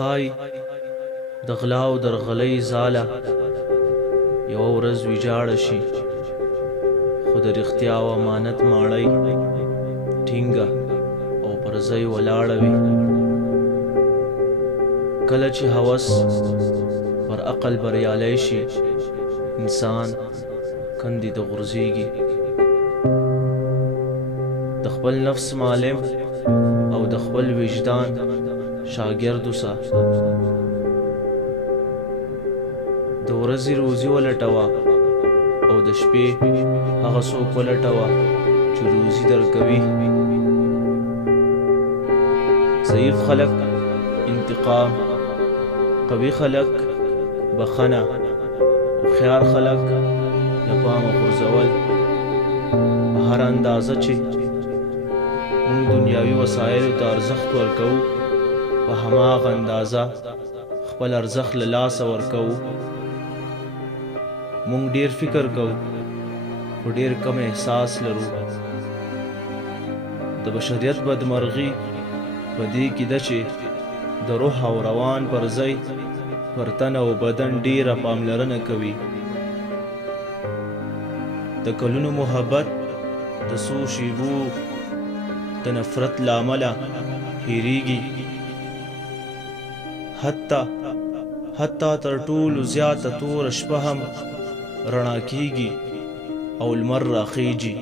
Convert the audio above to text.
خای د غلا او درغلۍ ځاله یوه ورځ ویجاړه شي، خو د رښتیا او امانت ماڼۍ ټینګه او پر ځای ولاړه وي. کله چې هوس پر عقل بریالی شي، انسان کندې ته غورځېږي. د خپل نفس معلم او د خپل وجدان شاګرد اوسه. د ورځې روزي ولټوه او د شپې هغه څوک ولټوه چې روزي درکوي. ضعیف خلک انتقام، قوي خلک بخنه، هوښیار خلک له پامه غورځول. په هر اندازه چې موږ دنیاوي وسایلو ته ارزښت ورکوو، په هماغه اندازه خپل ارزښت له لاسه ورکوو. موږ ډیر فکر کوو خو ډیر کم احساس لرو. د بشریت بدمرغي په دې کې ده چې د روح او روان پر ځای پر تن او بدن ډیره پاملرنه کوي. د کلونو محبت د څو شیبو د نفرت له امله هیریږي. حتی تر ټولو زیاته توره شپه هم رڼا کیږي او لمر راخیږي.